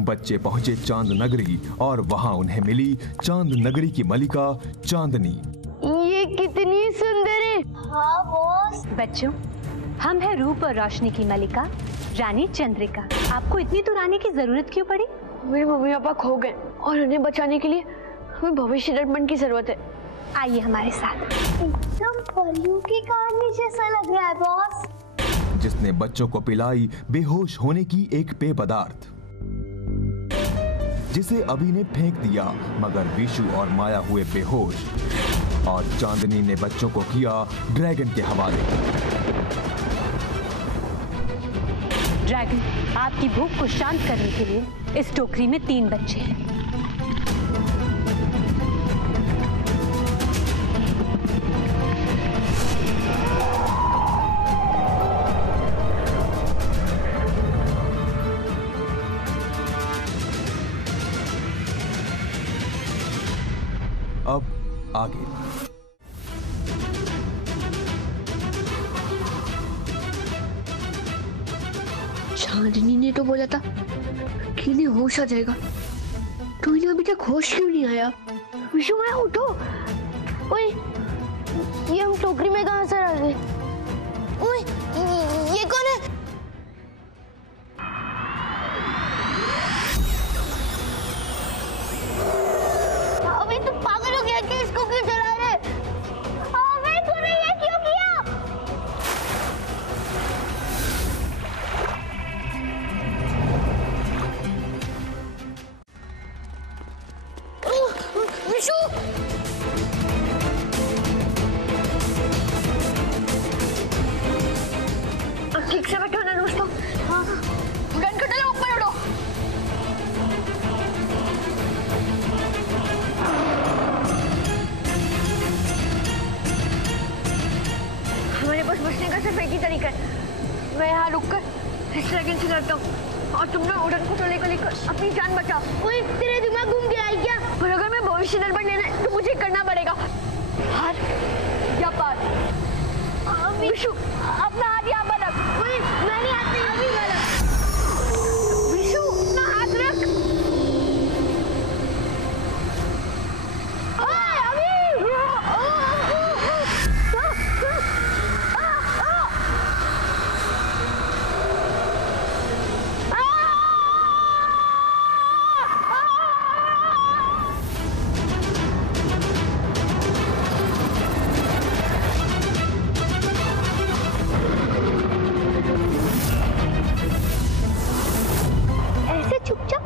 बच्चे पहुंचे चांद नगरी और वहां उन्हें मिली चांद नगरी की मलिका चांदनी। ये कितनी सुंदर है। हाँ बॉस। बच्चों, हम हैं रूप और रोशनी की मलिका रानी चंद्रिका। आपको इतनी दूर आने की जरूरत क्यों पड़ी? मेरे मम्मी पापा खो गए और उन्हें बचाने के लिए हमें भविष्य दर्पण की जरूरत है। आइए हमारे साथ। एकदम परियों की कहानी जैसा लग रहा है बॉस। जिसने बच्चों को पिलाई बेहोश होने की एक पेय पदार्थ, जिसे अभी ने फेंक दिया, मगर विशु और माया हुए बेहोश और चांदनी ने बच्चों को किया ड्रैगन के हवाले। ड्रैगन, आपकी भूख को शांत करने के लिए इस टोकरी में 3 बच्चे हैं। अब आगे। चांदनी ने तो बोला था कि इन्हें होश आ जाएगा, तो इन्हें अभी तक होश क्यों नहीं आया? विशु माया उठो। ओए, ये हम टोकरी में कहां से आ गए? ओए, ये कौन है? अभी तुम पागल हो गया कि इसको क्यों जला रहे? अबे तूने ये क्यों किया? विशु! ठीक से बैठो ना दोस्तों। हाँ, गन को डालो, ऊपर उड़ो। हमारे पास बचने का सिर्फ एक ही तरीका है। मैं यहाँ रुककर इस ड्रैगन से लड़ता हूँ और तुम लोग उड़न खटोले को लेकर अपनी जान बचाओ। ओए, तेरा दिमाग घूम गया है क्या? पर अगर मैं भविष्य दर्पण लेना है तो मुझे करना पड़ेगा। हार या पार। विशु, अपना हाथ यहाँ पर रख। मैंने हाथ में अभी वाला। विशु, अपना हाथ रख।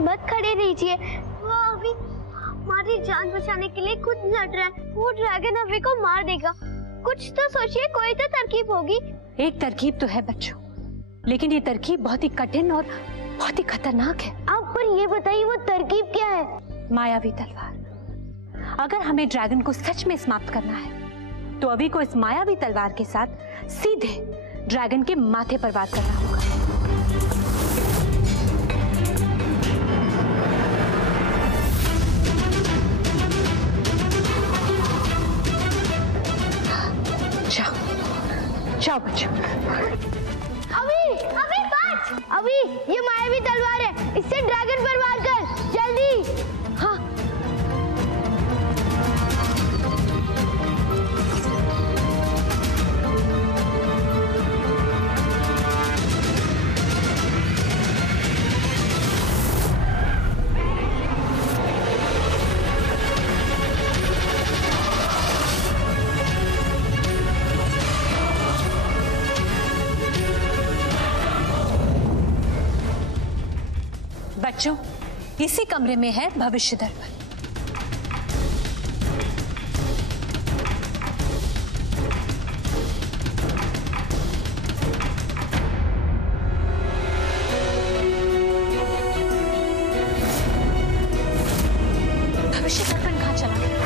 मत खड़े रहिए। वो अभी हमारी जान बचाने के लिए खुद लड़ रहा है। वो ड्रैगन अभी को मार देगा। कुछ तो सोचिए, कोई तो तरकीब होगी। एक तरकीब तो है बच्चों, लेकिन ये तरकीब बहुत ही कठिन और बहुत ही खतरनाक है। आप पर ये बताइए वो तरकीब क्या है? मायावी तलवार। अगर हमें ड्रैगन को सच में समाप्त करना है तो अभी को इस मायावी तलवार के साथ सीधे ड्रैगन के माथे पर वार करना होगा। जाओ बच्चों। अभी बच। अभी ये मायावी तलवार है, इससे ड्रैगन पर वार कर जल्दी। हाँ। बच्चों, इसी कमरे में है भविष्य दर्पण। भविष्य दर्पण कहाँ चला गया?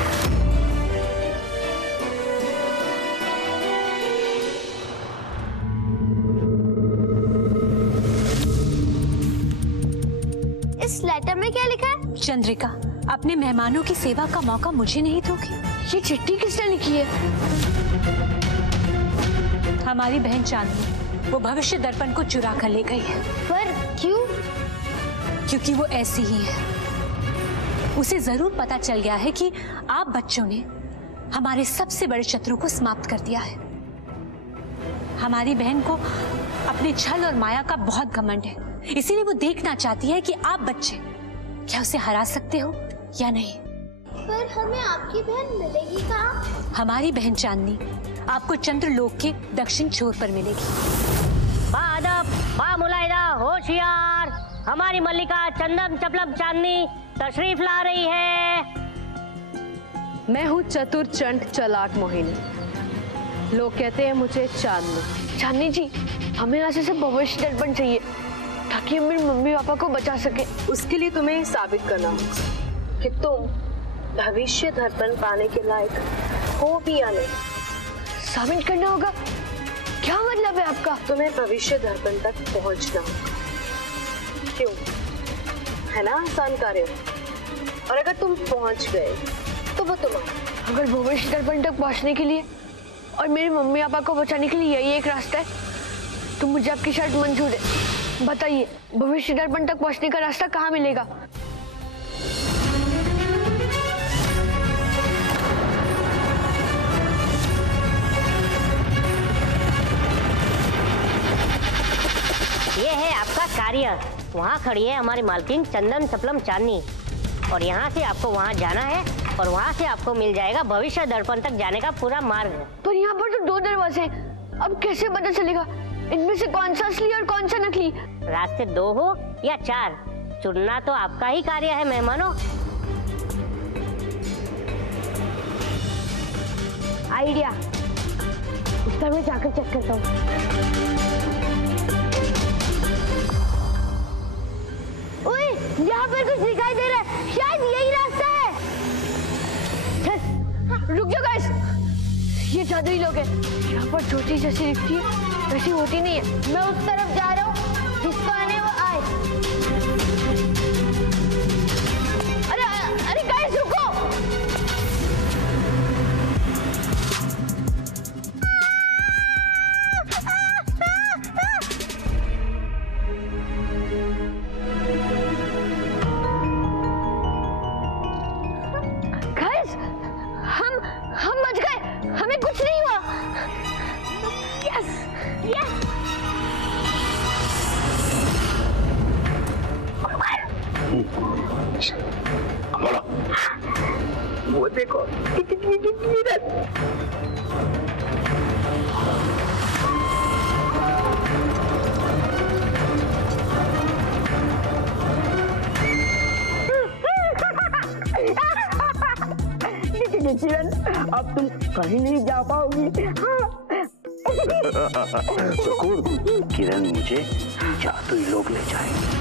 इस लेटर में क्या लिखा है? चंद्रिका, अपने मेहमानों की सेवा का मौका मुझे नहीं दोगी? ये चिट्ठी किसने लिखी है? हमारी बहन चांदनी वो भविष्य दर्पण को चुरा कर ले गई है। पर क्यों? क्योंकि वो ऐसी ही है। उसे जरूर पता चल गया है कि आप बच्चों ने हमारे सबसे बड़े शत्रु को समाप्त कर दिया है। हमारी बहन को अपने छल और माया का बहुत घमंड है, इसीलिए वो देखना चाहती है कि आप बच्चे क्या उसे हरा सकते हो या नहीं। पर हमें आपकी बहन मिलेगी कहाँ? हमारी बहन चांदनी आपको चंद्रलोक के दक्षिण छोर पर मिलेगी। बादब, बा मुलायदा, होशियार, हमारी मल्लिका चंदन चपलम चांदनी तशरीफ ला रही है। मैं हूँ चतुर चंड चालाक मोहिनी, लोग कहते हैं मुझे चांदनी। चांदनी जी, हमें यहाँ से भविष्य दर्पण चाहिए ताकि हम मेरे मम्मी पापा को बचा सके। उसके लिए तुम्हें साबित करना होगा कि तुम भविष्य दर्पण पाने के लायक हो भी या नहीं। साबित करना होगा? क्या मतलब है आपका? तुम्हें भविष्य दर्पण तक पहुंचना होगा। क्यों? है ना आसान कार्य? और अगर तुम पहुंच गए तो वो तुम्हारा। अगर भविष्य दर्पण तक पहुंचने के लिए और मेरे मम्मी पापा को बचाने के लिए यही एक रास्ता है तो मुझे आपकी शर्त मंजूर है। बताइए, भविष्य दर्पण तक पहुंचने का रास्ता कहाँ मिलेगा? ये है आपका कार्य। वहाँ खड़ी है हमारी मालकिन चंदन चपलम चांदनी और यहाँ से आपको वहाँ जाना है और वहाँ से आपको मिल जाएगा भविष्य दर्पण तक जाने का पूरा मार्ग। पर यहाँ पर तो 2 दरवाजे हैं, अब कैसे पता चलेगा इनमें से कौन सा असली और कौन सा नकली? रास्ते 2 हो या 4, चुनना तो आपका ही कार्य है मेहमानों। आइडिया, उस पर मैं जाकर चेक करता हूँ। ओए, यहाँ पर कुछ दिखाई दे रहा है, शायद यही रास्ता है। रुक जाओ गाइस, ये जादुई लोग हैं। यहाँ पर छोटी जैसी दिखती है वैसी होती नहीं है। मैं उस तरफ जा रहा हूँ, जिसको आने वो आए। अरे अरे गाइस रुको। गाइस, हम बच गए, हमें कुछ नहीं हुआ। Yes yes. वो देखो कितनी किरण, अब तुम कहीं नहीं जा पाओगी। सुकून, किरण मुझे जादुई लोग ले जाएंगे।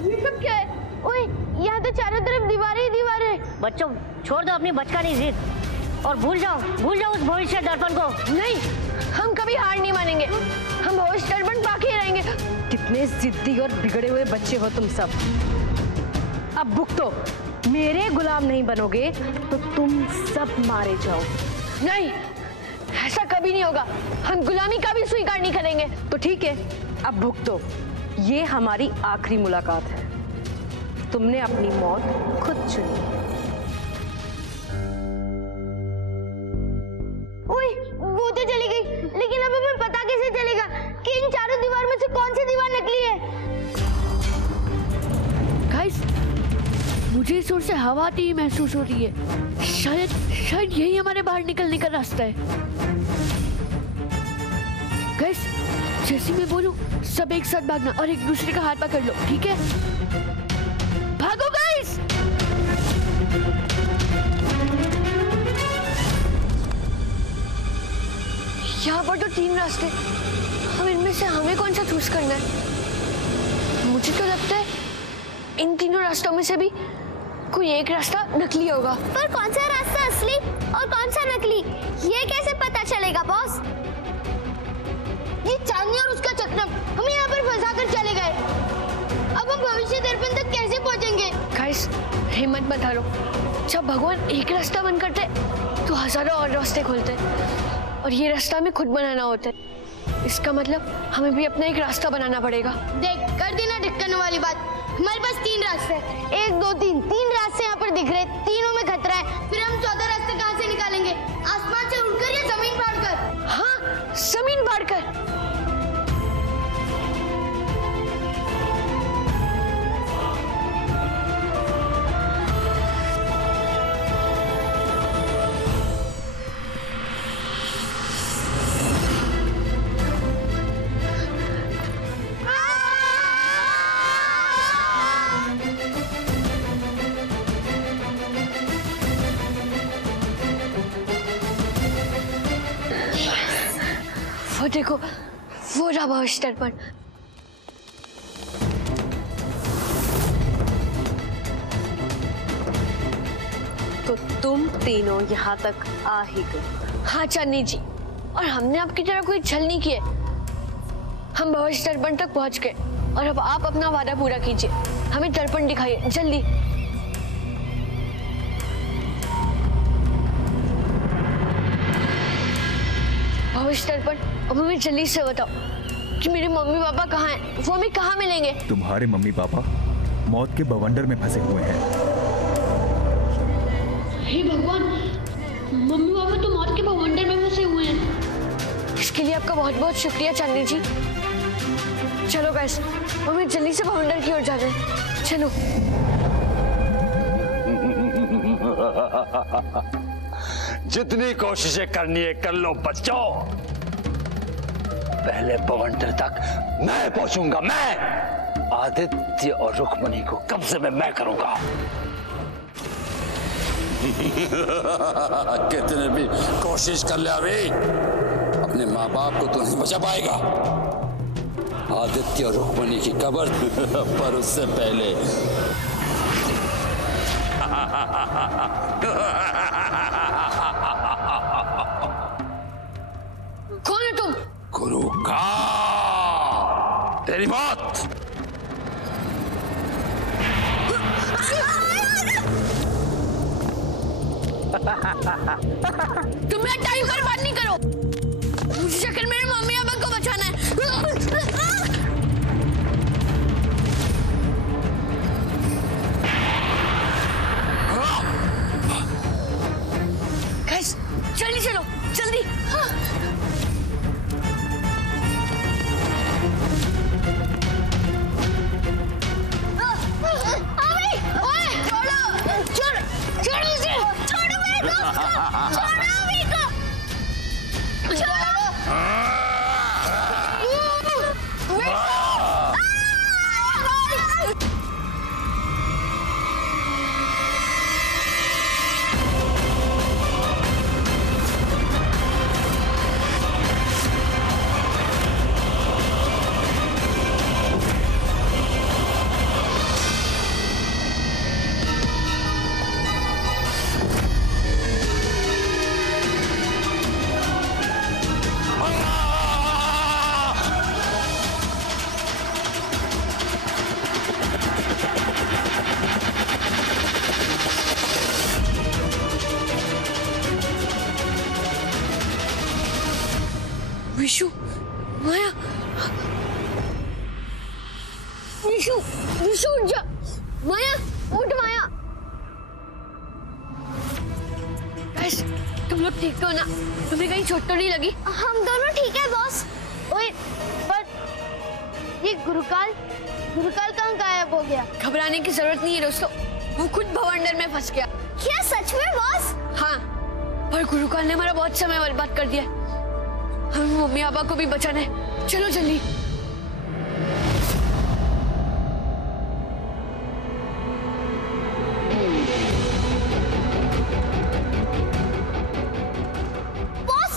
ये सब क्या है? ओए, यहाँ तो चारों तरफ दीवारें ही दीवारें। बच्चों छोड़ दो अपनी बचकानी जिद और भूल जाओ उस भविष्य दर्पण को। नहीं, हम कभी हार नहीं मानेंगे, हम भविष्य दर्पण पाके ही रहेंगे। कितने जिद्दी और बिगड़े हुए बच्चे हो तुम सब। अब भुगतो, मेरे गुलाम नहीं बनोगे तो तुम सब मारे जाओ। नहीं, ऐसा कभी नहीं होगा, हम गुलामी का भी स्वीकार नहीं करेंगे। तो ठीक है, अब भुगतो, ये हमारी आखिरी मुलाकात है। तुमने अपनी मौत खुद चुनी। ओए, वो तो चली गई, लेकिन अब हमें पता कैसे चलेगा कि इन चारों दीवार में से कौन सी दीवार नकली है? गाइस, मुझे इस ओर से हवा आती ही महसूस हो रही है। शायद यही हमारे बाहर निकलने का रास्ता है। गाइस, जैसे मैं बोलूं सब एक साथ भागना और एक दूसरे का हाथ पकड़ लो, ठीक है? भागो गाइस! यहाँ पर तो 3 रास्ते, अब इनमें से हमें कौन सा चूज करना है? मुझे तो लगता है इन तीनों रास्तों में से भी कोई एक रास्ता नकली होगा। पर कौन सा रास्ता असली और कौन सा नकली, ये कैसे पता चलेगा बॉस? ये चांदनी और उसका चक्रम हमें यहाँ पर फंसा मत बता लो। जब भगवान एक रास्ता बंद करते तो हजारों और रास्ते खोलते, और ये रास्ता हमें खुद बनाना होता है। इसका मतलब हमें भी अपना एक रास्ता बनाना पड़ेगा। देख, कर देना दिक्कत वाली बात। हमारे पास 3 रास्ते हैं, 1 2 3, 3 रास्ते यहाँ पर दिख रहे, तीनों में खतरा है। फिर हम चौथा रास्ता कहाँ से निकालेंगे? आसमान से उड़कर या जमीन फाड़कर? हाँ, जमीन फाड़कर। वो देखो, वो रहा भविष्य दर्पण। तो तुम तीनों यहाँ तक आ ही गए। हाँ चांदनी जी, और हमने आपकी तरह कोई छल नहीं किए। हम भविष्य दर्पण तक पहुँच गए, और अब आप अपना वादा पूरा कीजिए। हमें दर्पण दिखाइए जल्दी। भविष्य दर्पण, अब हमें जल्दी से बताओ कि मेरे मम्मी पापा कहाँ हैं? वो हमें कहाँ मिलेंगे? तुम्हारे मम्मी पापा मौत के बवंडर में फंसे हुए हैं। हे भगवान, मम्मी पापा तो मौत के बवंडर में फंसे हुए हैं। इसके लिए आपका बहुत बहुत शुक्रिया चांदनी जी। चलो गाइस, हमें जल्दी से बवंडर की ओर जाना है। चलो। जितनी कोशिशें करनी है कर लो बच्चों। पहले बवंडर तक मैं पहुंचूंगा। मैं आदित्य और रुक्मणी को कब्जे में मैं करूंगा। कितने भी कोशिश कर ले अभी, अपने माँ बाप को तो नहीं बचा पाएगा। आदित्य और रुक्मणी की कब्र पर उससे पहले कौन है तुम? गुरु का तेरी मौत। तुम मेरा टाइम बर्बाद नहीं करो। मुझे शक्ल मेरे मम्मी पापा को बचाना है। गाइस, जल्दी चलो, जल्दी। विशु, माया, विशु, विशु उठ जा। माया, उठ माया। गाइस, तुम लोग ठीक तो हो ना? तुम्हें कहीं चोट तो नहीं लगी? हम दोनों ठीक है बॉस। ओए, पर ये गुरुकाल कहाँ गायब हो गया? घबराने की जरूरत नहीं है दोस्तों, वो खुद भवंडर में फंस गया। क्या सच में बॉस? हाँ, पर गुरुकाल ने हमारा बहुत समय बर्बाद कर दिया। हमें मम्मी पापा को भी बचाना है। चलो जल्दी। बॉस,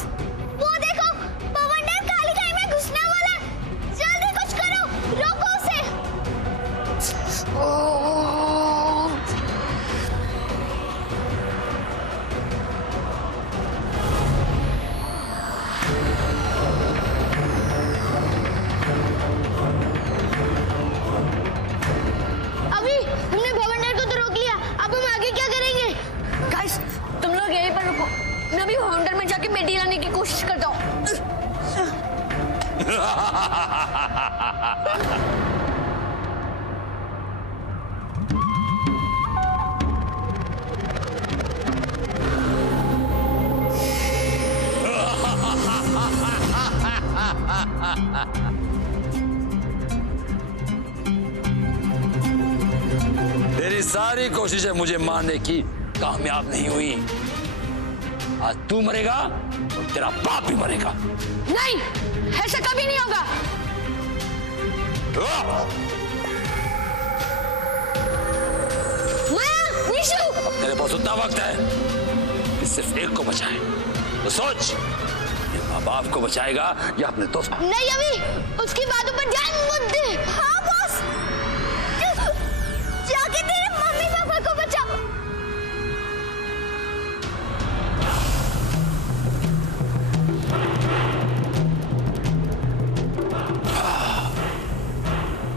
वो देखो, बवंडर कालिकाई में घुसने वाला है। जल्दी कुछ करो, रोको उसे। तेरी सारी कोशिशें मुझे मारने की कामयाब नहीं हुई। आज तू मरेगा और तेरा बाप भी मरेगा। नहीं, ऐसा कभी नहीं होगा। माया, निशु। अब तेरे पास उतना वक्त है कि सिर्फ एक को बचाए। तो सोच, ये माँ बाप को बचाएगा या अपने दोस्त को? नहीं अभी, उसकी बातों पर ध्यान मत दे। हाँ बॉस, जाके तेरे मम्मी पापा को बचाओ।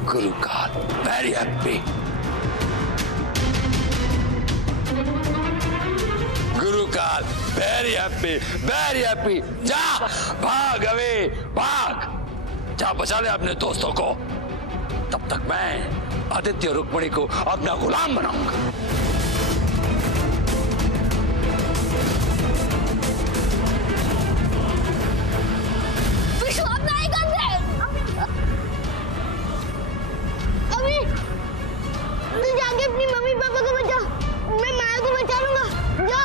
गुरुकाल, वेरी हैप्पी। गुरुकाल, वेरी हैप्पी, वेरी हैप्पी। जा, भाग अवे, भाग। जा बचा ले अपने दोस्तों को। तब तक मैं आदित्य रुक्मणी को अपना गुलाम बनाऊंगा। विशु, अपना एक गन है। अभी तू जाके अपनी मम्मी पापा को बचा, मैं माया को बचा लूंगा। जा।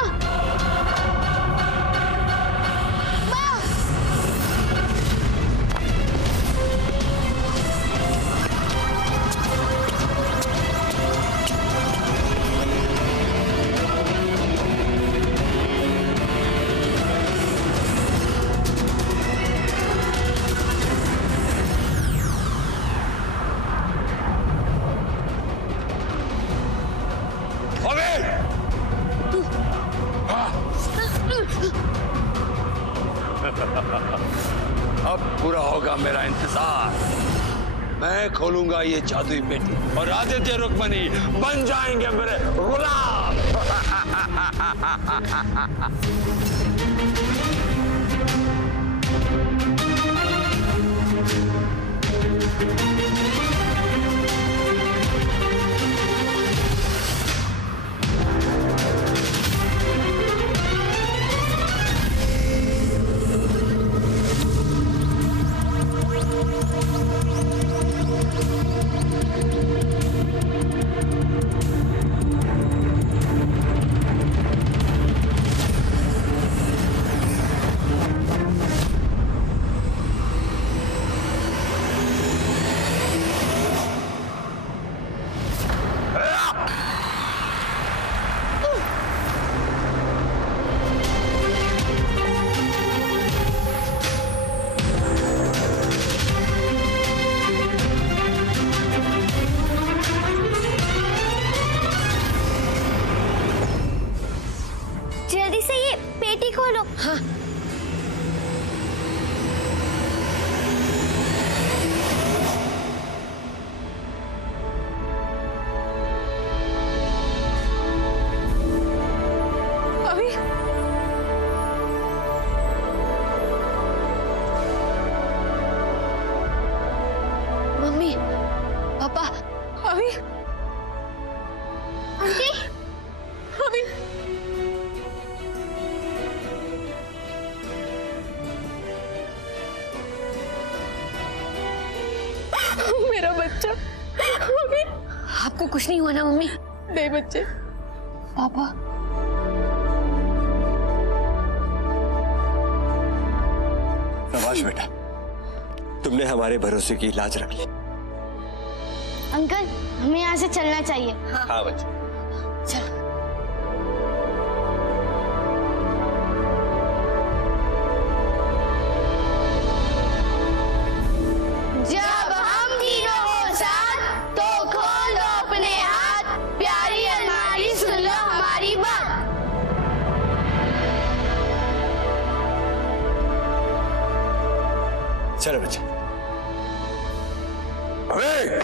अब पूरा होगा मेरा इंतजार। मैं खोलूंगा ये जादुई पेटी और आदित्य रुक्मणी बन जाएंगे मेरे गुलाम। जल्दी से ये पेटी खोलो। हाँ। अभी मम्मी, पापा, अभी आंटी, अभी मेरा बच्चा। अभी आपको कुछ नहीं हुआ ना मम्मी? नहीं बच्चे। पापा, शाबाश बेटा, तुमने हमारे भरोसे की लाज रख ली। अंकल, हमें यहाँ से चलना चाहिए। हाँ बच्चे। चलो। जब हम तीनों हो साथ, तो खोल दो अपने हाथ, प्यारी अलमारी सुन लो हमारी बात। चलो बच्चे। अबे!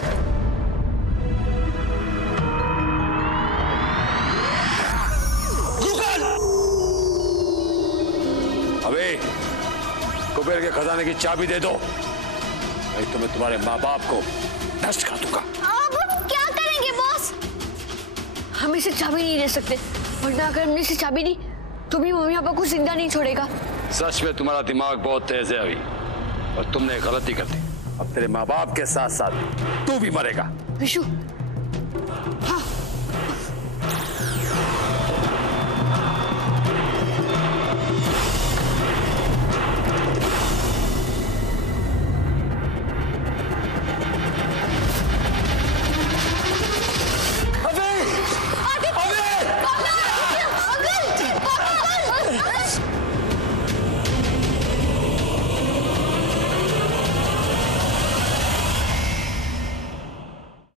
अबे, कुबेर के खजाने की चाबी दे दो। नहीं तो मैं तुम्हारे माँ बाप को नष्ट कर दूंगा। अब क्या करेंगे बॉस? हम इसे चाबी नहीं दे सकते, वरना अगर हमने इसे चाबी दी तो भी मम्मी पापा को जिंदा नहीं छोड़ेगा। सच में तुम्हारा दिमाग बहुत तेज है अभी, और तुमने गलती कर दी। अब तेरे माँ बाप के साथ साथ तू भी मरेगा। विशु